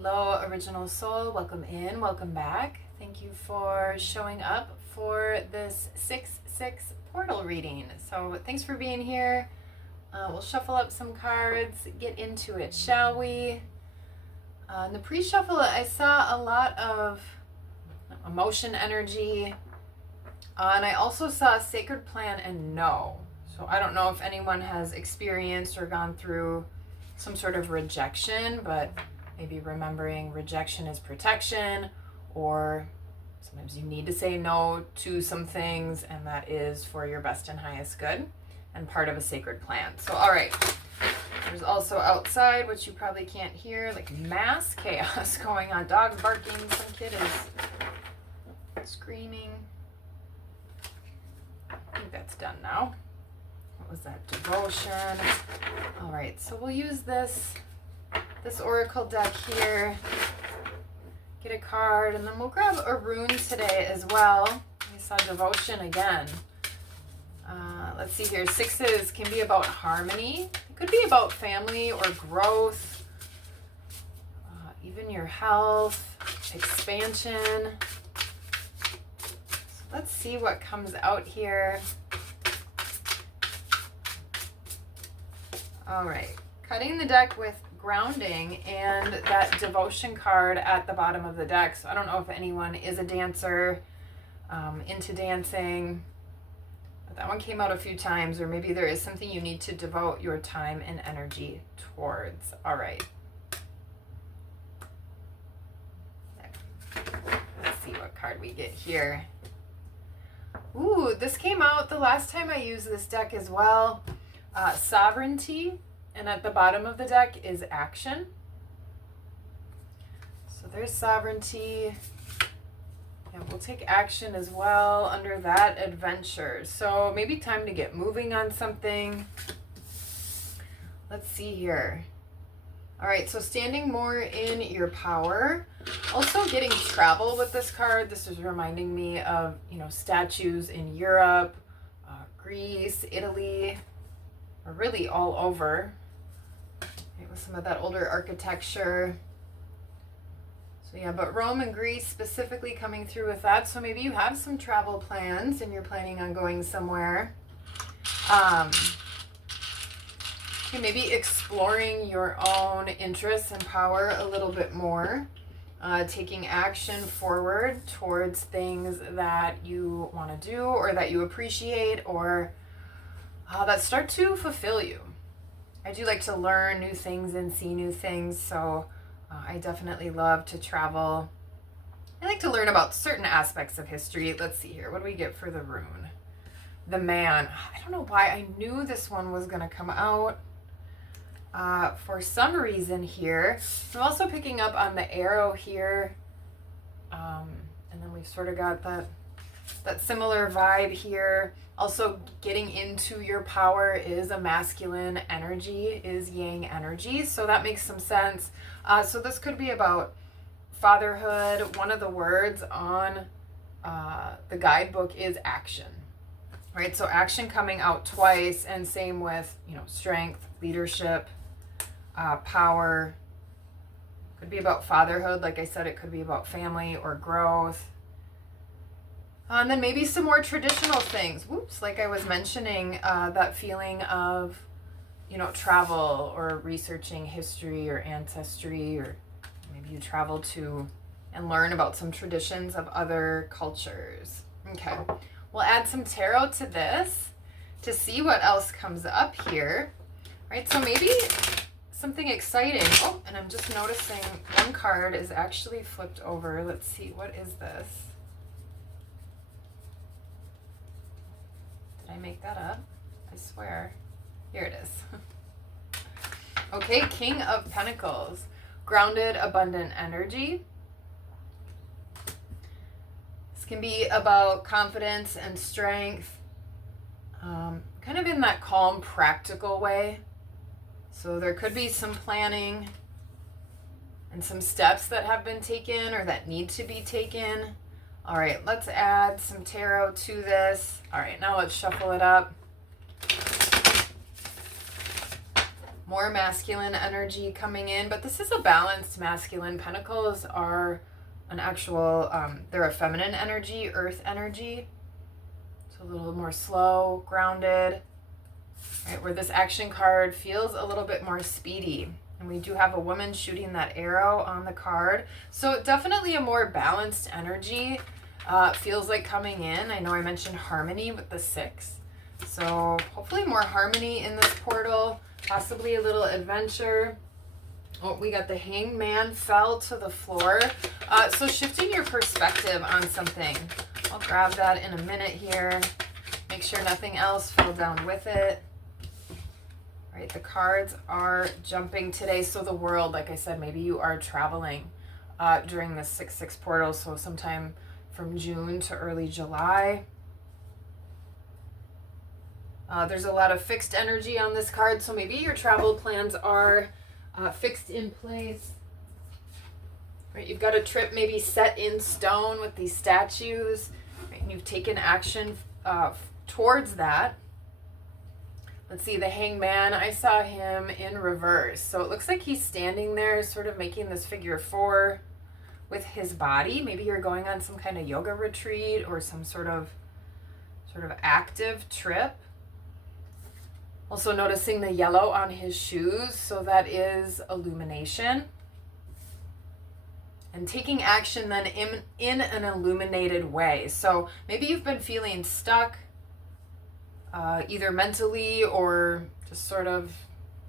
Hello, Original Soul. Welcome in, welcome back. Thank you for showing up for this 6/6 portal reading. So thanks for being here. We'll shuffle up some cards, get into it, shall we? In the pre-shuffle, I saw a lot of emotion energy, and I also saw sacred plan and no. So I don't know if anyone has experienced or gone through some sort of rejection, but maybe remembering rejection is protection, or sometimes you need to say no to some things, and that is for your best and highest good and part of a sacred plan. So, all right. There's also outside, which you probably can't hear, like mass chaos going on. Dogs barking, some kid is screaming. I think that's done now. What was that? Devotion. All right, so we'll use this oracle deck here, get a card, and then we'll grab a rune today as well. We saw devotion again. Let's see here. Sixes can be about harmony. It could be about family or growth, even your health, expansion. So let's see what comes out here. All right, cutting the deck with grounding and that devotion card at the bottom of the deck. So I don't know if anyone is a dancer, into dancing, but that one came out a few times, or maybe there is something you need to devote your time and energy towards. All right. Let's see what card we get here. Ooh, this came out the last time I used this deck as well. Sovereignty. And at the bottom of the deck is action. So there's sovereignty. And we'll take action as well under that, adventure. So maybe time to get moving on something. Let's see here. All right, so standing more in your power. Also getting travel with this card. This is reminding me of, statues in Europe, Greece, Italy, or really all over. With some of that older architecture. So yeah, but Rome and Greece specifically coming through with that. So maybe you have some travel plans and you're planning on going somewhere. Maybe exploring your own interests and power a little bit more. Taking action forward towards things that you want to do or that you appreciate or that start to fulfill you. I do like to learn new things and see new things, so I definitely love to travel. I like to learn about certain aspects of history. Let's see here. What do we get for the rune? The man. I don't know why I knew this one was going to come out for some reason here. I'm also picking up on the arrow here, and then we've sort of got that similar vibe here. Also, getting into your power is a masculine energy, is yang energy. So that makes some sense. So this could be about fatherhood. One of the words on the guidebook is action, right? So action coming out twice, and same with, strength, leadership, power. Could be about fatherhood. Like I said, it could be about family or growth. And then maybe some more traditional things. Whoops, like I was mentioning, that feeling of, travel or researching history or ancestry, or maybe you travel to and learn about some traditions of other cultures. Okay, we'll add some tarot to this to see what else comes up here. All right, so maybe something exciting. Oh, and I'm just noticing one card is actually flipped over. Let's see, what is this? Did I make that up? I swear. Here it is. Okay, King of Pentacles. Grounded, abundant energy. This can be about confidence and strength. Kind of in that calm, practical way. So there could be some planning and some steps that have been taken or that need to be taken. All right, let's add some tarot to this. All right, now let's shuffle it up. More masculine energy coming in, but this is a balanced masculine. Pentacles are an actual, they're a feminine energy, earth energy. So a little more slow, grounded, right? Where this action card feels a little bit more speedy. And we do have a woman shooting that arrow on the card. So definitely a more balanced energy feels like coming in. I know I mentioned harmony with the 6. So hopefully more harmony in this portal, possibly a little adventure. Oh, we got the Hangman fell to the floor. So shifting your perspective on something. I'll grab that in a minute here. Make sure nothing else fell down with it. Right, the cards are jumping today. So the world, like I said, maybe you are traveling during the 6/6 portal. So sometime from June to early July. There's a lot of fixed energy on this card. So maybe your travel plans are fixed in place. Right, you've got a trip maybe set in stone with these statues. Right, and you've taken action towards that. Let's see, the Hangman, I saw him in reverse. So it looks like he's standing there sort of making this figure 4 with his body. Maybe you're going on some kind of yoga retreat or some sort of active trip. Also noticing the yellow on his shoes. So that is illumination. And taking action then in an illuminated way. So maybe you've been feeling stuck, either mentally or just sort of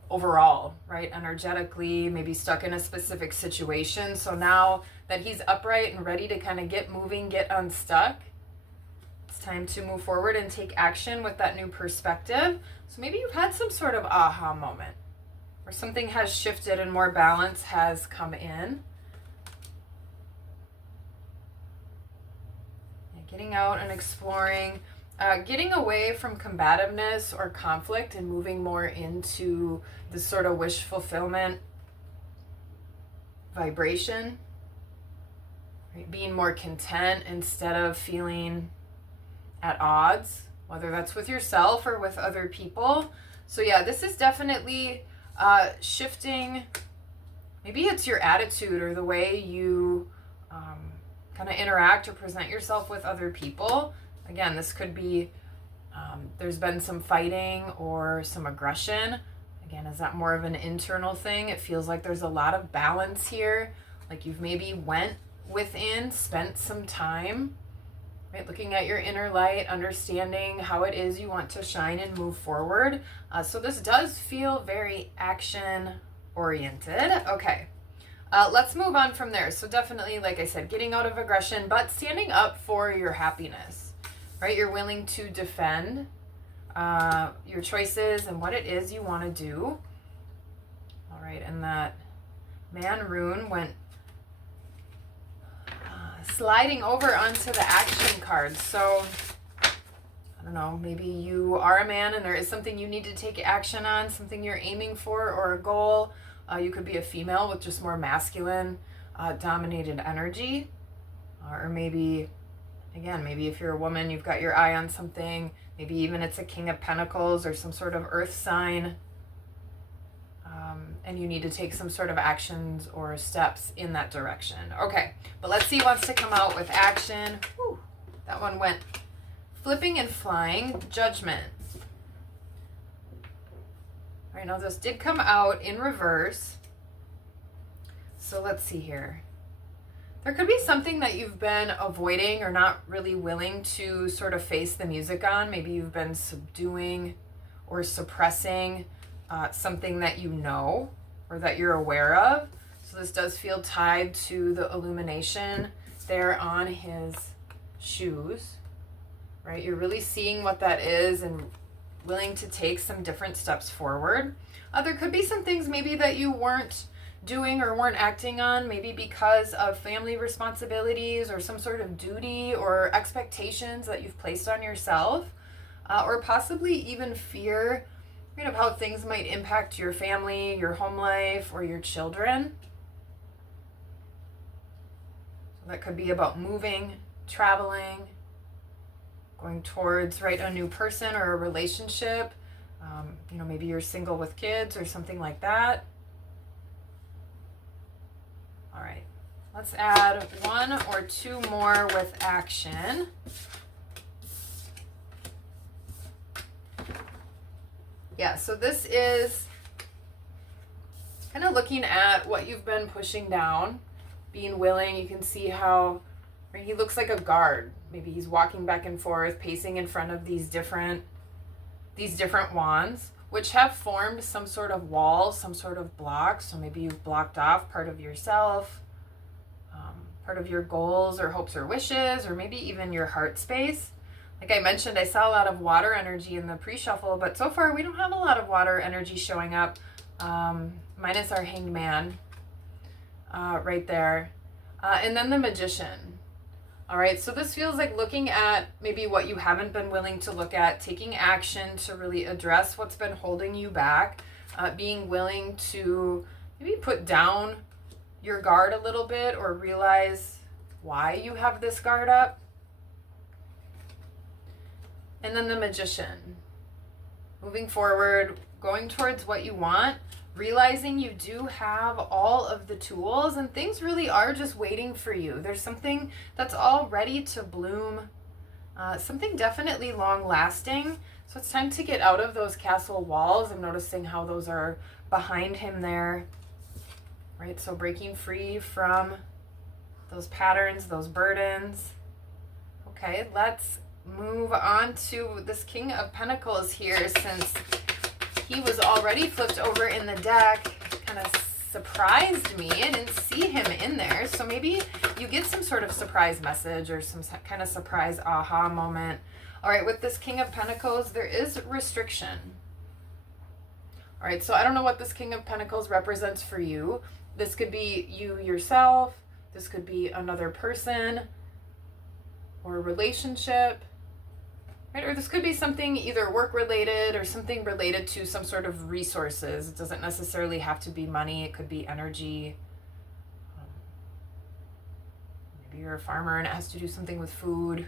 overall, right? Energetically, maybe stuck in a specific situation. So now that he's upright and ready to kind of get moving, get unstuck, it's time to move forward and take action with that new perspective. So maybe you've had some sort of aha moment where something has shifted and more balance has come in. Getting out and exploring. Getting away from combativeness or conflict and moving more into this sort of wish fulfillment vibration. Right? Being more content instead of feeling at odds, whether that's with yourself or with other people. So yeah, this is definitely shifting. Maybe it's your attitude or the way you kind of interact or present yourself with other people. Again, this could be, there's been some fighting or some aggression. Again, is that more of an internal thing? It feels like there's a lot of balance here. Like you've maybe went within, spent some time, right? Looking at your inner light, understanding how it is you want to shine and move forward. So this does feel very action oriented. Okay. Let's move on from there. So definitely, like I said, getting out of aggression, but standing up for your happiness. Right, you're willing to defend your choices and what it is you want to do. All right, and that man rune went sliding over onto the action card. So, I don't know, maybe you are a man and there is something you need to take action on, something you're aiming for or a goal. You could be a female with just more masculine dominated energy. Or maybe... Again, maybe if you're a woman, you've got your eye on something. Maybe even it's a King of Pentacles or some sort of earth sign. And you need to take some sort of actions or steps in that direction. Okay, but let's see who wants to come out with action. Whew, that one went flipping and flying. Judgment. All right, now this did come out in reverse. So let's see here. There could be something that you've been avoiding or not really willing to sort of face the music on. Maybe you've been subduing or suppressing something that you know or that you're aware of. So this does feel tied to the illumination there on his shoes, right? You're really seeing what that is and willing to take some different steps forward. There could be some things maybe that you weren't doing or weren't acting on, maybe because of family responsibilities or some sort of duty or expectations that you've placed on yourself, or possibly even fear, right, of how things might impact your family, your home life, or your children. So that could be about moving, traveling, going towards, right, a new person or a relationship. You know, maybe you're single with kids or something like that. All right, let's add 1 or 2 more with action. Yeah, so this is kind of looking at what you've been pushing down, being willing. You can see how he looks like a guard. Maybe he's walking back and forth, pacing in front of these different wands, which have formed some sort of wall, some sort of block. So maybe you've blocked off part of yourself, part of your goals or hopes or wishes, or maybe even your heart space. Like I mentioned, I saw a lot of water energy in the pre-shuffle, but so far we don't have a lot of water energy showing up, minus our hanged man right there. And then the magician. All right, so this feels like looking at maybe what you haven't been willing to look at, taking action to really address what's been holding you back, being willing to maybe put down your guard a little bit or realize why you have this guard up. And then the magician. Moving forward, going towards what you want, realizing you do have all of the tools and things really are just waiting for you. There's something that's all ready to bloom, something definitely long lasting. So it's time to get out of those castle walls. I'm noticing how those are behind him there, right? So breaking free from those patterns, those burdens. Okay, let's move on to this King of Pentacles here, since he was already flipped over in the deck. Kind of surprised me. I didn't see him in there. So maybe you get some sort of surprise message or some kind of surprise aha moment. All right, with this King of Pentacles, there is restriction. All right, so I don't know what this King of Pentacles represents for you. This could be you yourself. This could be another person or a relationship. Right? Or this could be something either work related or something related to some sort of resources. It doesn't necessarily have to be money. It could be energy. Maybe you're a farmer and it has to do something with food,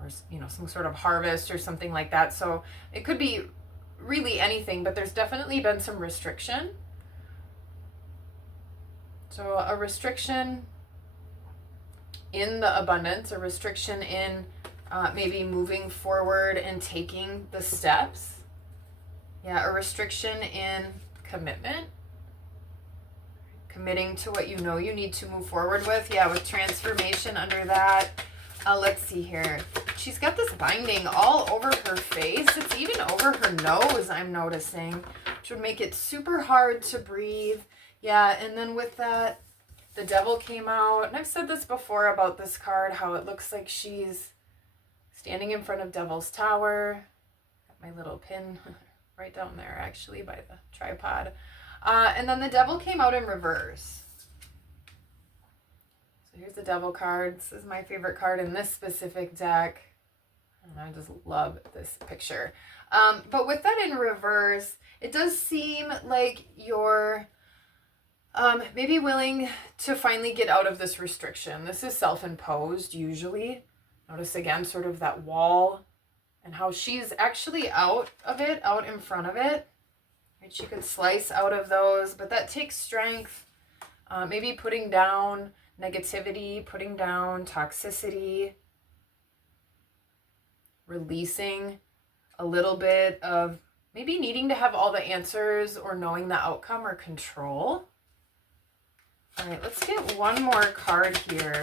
or, you know, some sort of harvest or something like that. So it could be really anything, but there's definitely been some restriction. So a restriction in the abundance, a restriction in maybe moving forward and taking the steps. Yeah, a restriction in commitment. Committing to what you know you need to move forward with. Yeah, with transformation under that. Let's see here. She's got this binding all over her face. It's even over her nose, I'm noticing, which would make it super hard to breathe. Yeah, and then with that, the Devil came out. And I've said this before about this card, how it looks like she's standing in front of Devil's Tower. Got my little pin right down there, actually, by the tripod. And then the Devil came out in reverse. So here's the Devil card. This is my favorite card in this specific deck. And I just love this picture. But with that in reverse, it does seem like you're maybe willing to finally get out of this restriction. This is self-imposed usually. Notice again sort of that wall and how she's actually out of it, out in front of it. Right? She could slice out of those, but that takes strength. Maybe putting down negativity, putting down toxicity, releasing a little bit of maybe needing to have all the answers or knowing the outcome or control. All right, let's get one more card here.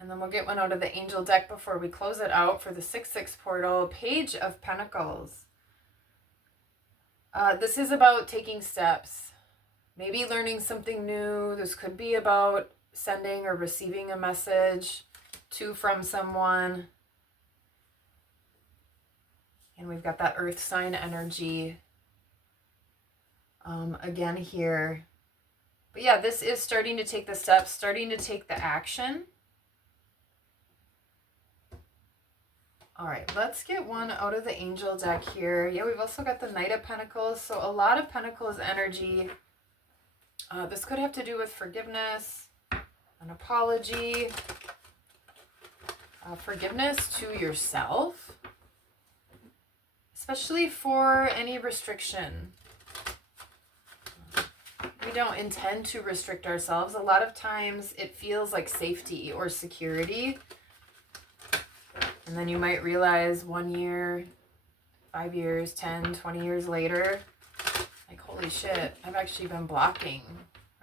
And then we'll get one out of the angel deck before we close it out for the 6-6 portal. Page of Pentacles. This is about taking steps. Maybe learning something new. This could be about sending or receiving a message to from someone. And we've got that earth sign energy again here. But yeah, this is starting to take the steps, starting to take the action. All right, let's get one out of the angel deck here. Yeah, we've also got the Knight of Pentacles. So a lot of Pentacles energy. This could have to do with forgiveness, an apology, forgiveness to yourself, especially for any restriction. We don't intend to restrict ourselves. A lot of times it feels like safety or security. And then you might realize 1 year, 5 years, 10, 20 years later, like, holy shit, I've actually been blocking,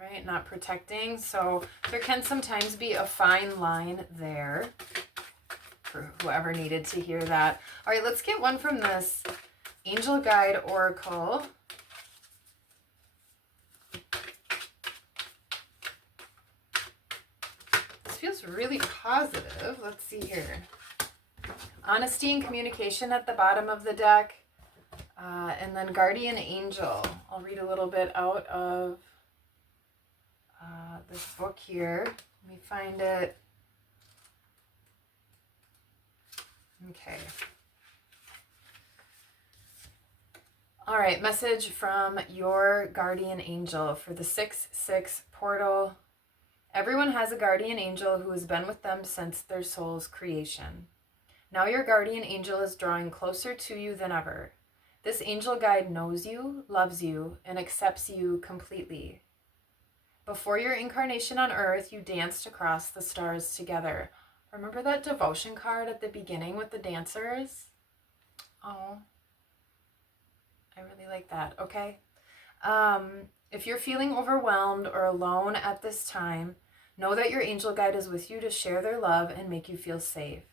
right? Not protecting. So there can sometimes be a fine line there for whoever needed to hear that. All right, let's get one from this Angel Guide Oracle. This feels really positive. Let's see here. Honesty and communication at the bottom of the deck. And then Guardian Angel. I'll read a little bit out of this book here. Let me find it. Okay. All right, message from your guardian angel for the 6/6 portal. Everyone has a guardian angel who has been with them since their soul's creation. Now your guardian angel is drawing closer to you than ever. This angel guide knows you, loves you, and accepts you completely. Before your incarnation on Earth, you danced across the stars together. Remember that devotion card at the beginning with the dancers? Oh, I really like that. Okay. If you're feeling overwhelmed or alone at this time, know that your angel guide is with you to share their love and make you feel safe.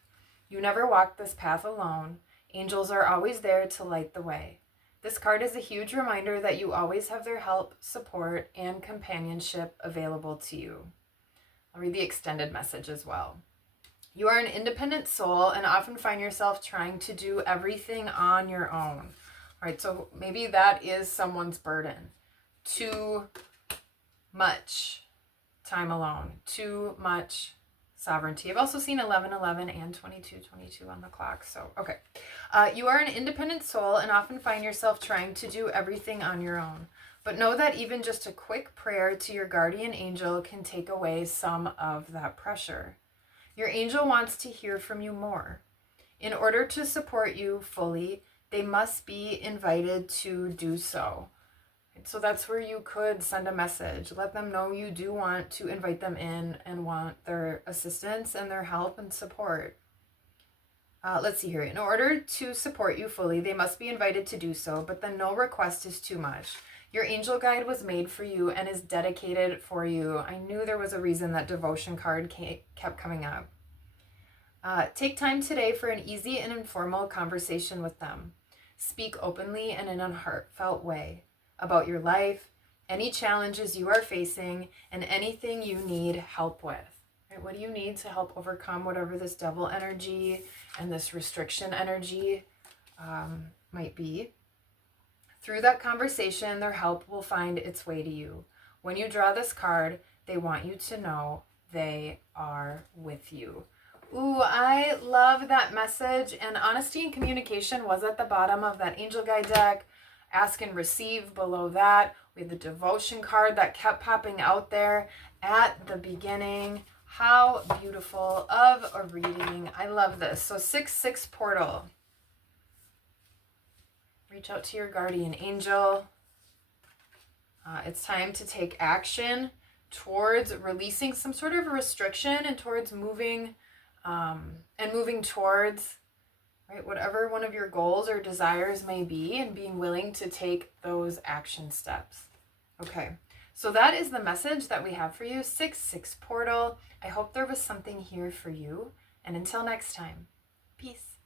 You never walk this path alone. Angels are always there to light the way. This card is a huge reminder that you always have their help, support, and companionship available to you. I'll read the extended message as well. You are an independent soul and often find yourself trying to do everything on your own. All right, so maybe that is someone's burden. Too much time alone, too much sovereignty. I've also seen 11:11 and 22:22 on the clock. So, okay. You are an independent soul and often find yourself trying to do everything on your own. But know that even just a quick prayer to your guardian angel can take away some of that pressure. Your angel wants to hear from you more. In order to support you fully, they must be invited to do so. So that's where you could send a message. Let them know you do want to invite them in and want their assistance and their help and support. Let's see here. In order to support you fully, they must be invited to do so, but then no request is too much. Your angel guide was made for you and is dedicated for you. I knew there was a reason that devotion card kept coming up. Take time today for an easy and informal conversation with them. Speak openly and in a heartfelt way about your life, any challenges you are facing, and anything you need help with. Right? What do you need to help overcome whatever this devil energy and this restriction energy might be? Through that conversation, their help will find its way to you. When you draw this card, they want you to know they are with you. Ooh, I love that message. And honesty and communication was at the bottom of that angel guide deck. Ask and receive below that. We had the devotion card that kept popping out there at the beginning. How beautiful of a reading. I love this. So 6/6 portal. Reach out to your guardian angel. It's time to take action towards releasing some sort of a restriction and towards moving towards, right, whatever one of your goals or desires may be, and being willing to take those action steps. Okay, so that is the message that we have for you, 6/6 portal. I hope there was something here for you, and until next time, peace.